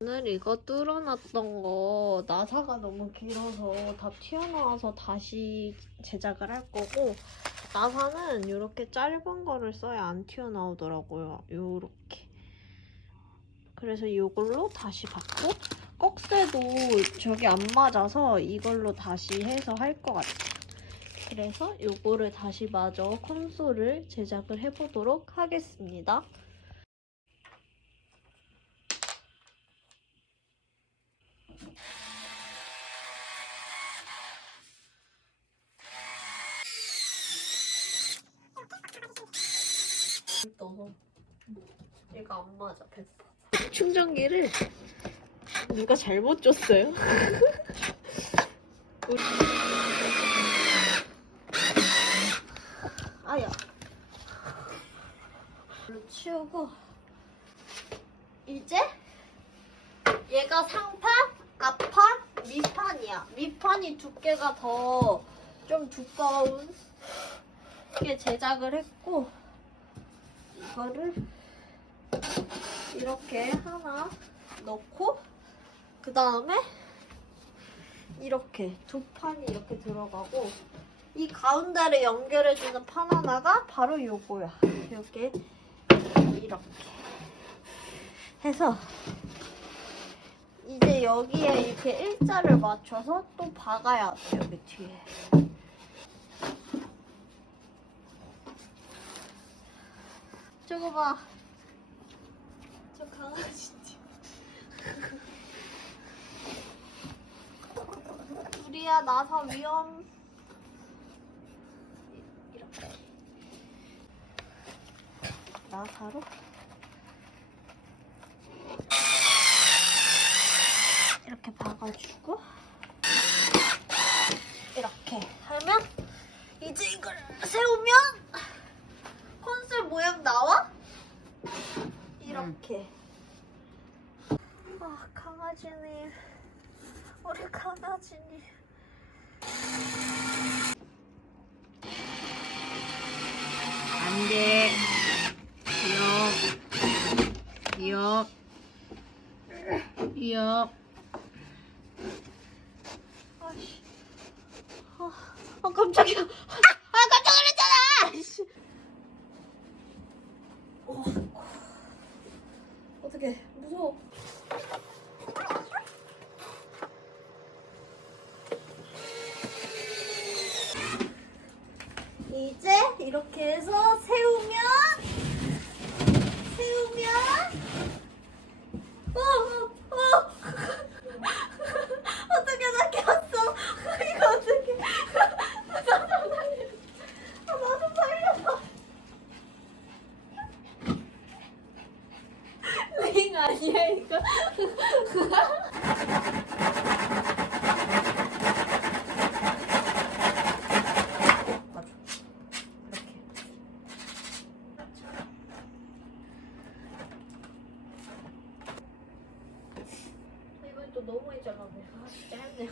오늘 이거 뚫어놨던 거 나사가 너무 길어서 다 튀어나와서 다시 제작을 할 거고, 나사는 이렇게 짧은 거를 써야 안 튀어나오더라고요. 요렇게. 그래서 이걸로 다시 받고, 꺽쇠도 저기 안 맞아서 이걸로 다시 해서 할 것 같아요. 그래서 요거를 다시 마저 콘솔을 제작을 해보도록 하겠습니다. 넣어서 얘가 안 맞아. 100%. 충전기를 누가 잘못 줬어요? 우리... 아야. 이걸로 치우고 이제 얘가 상판, 앞판, 밑판이야. 밑판이 두께가 더 좀 두꺼운 게 제작을 했고, 이거를 이렇게 하나 넣고, 그 다음에 이렇게 두 판이 이렇게 들어가고, 이 가운데를 연결해주는 판 하나가 바로 요거야. 이렇게 해서 이제 여기에 이렇게 일자를 맞춰서 또 박아야 돼. 여기 뒤에. 저거 봐. 저 강아지지. 우리야 나사 위험. 이렇게 나사로 이렇게 박아주고, 이렇게 하면 이제 이걸 세우면 콘솔 모양 나와? 이렇게. 아, 강아지님. 우리 강아지님. 안 돼. 기억. 아씨. 깜짝이야. 깜짝 놀랐잖아. 어떡해. 무서워. 이제 이렇게 해서 세우면 어떻게 나 꼈어. 이거 어떻게. 나 좀 살려. 나 좀 살려봐. 링 아니야 이거. 이건 또 너무 잘랐네. 아, 진짜 짧네.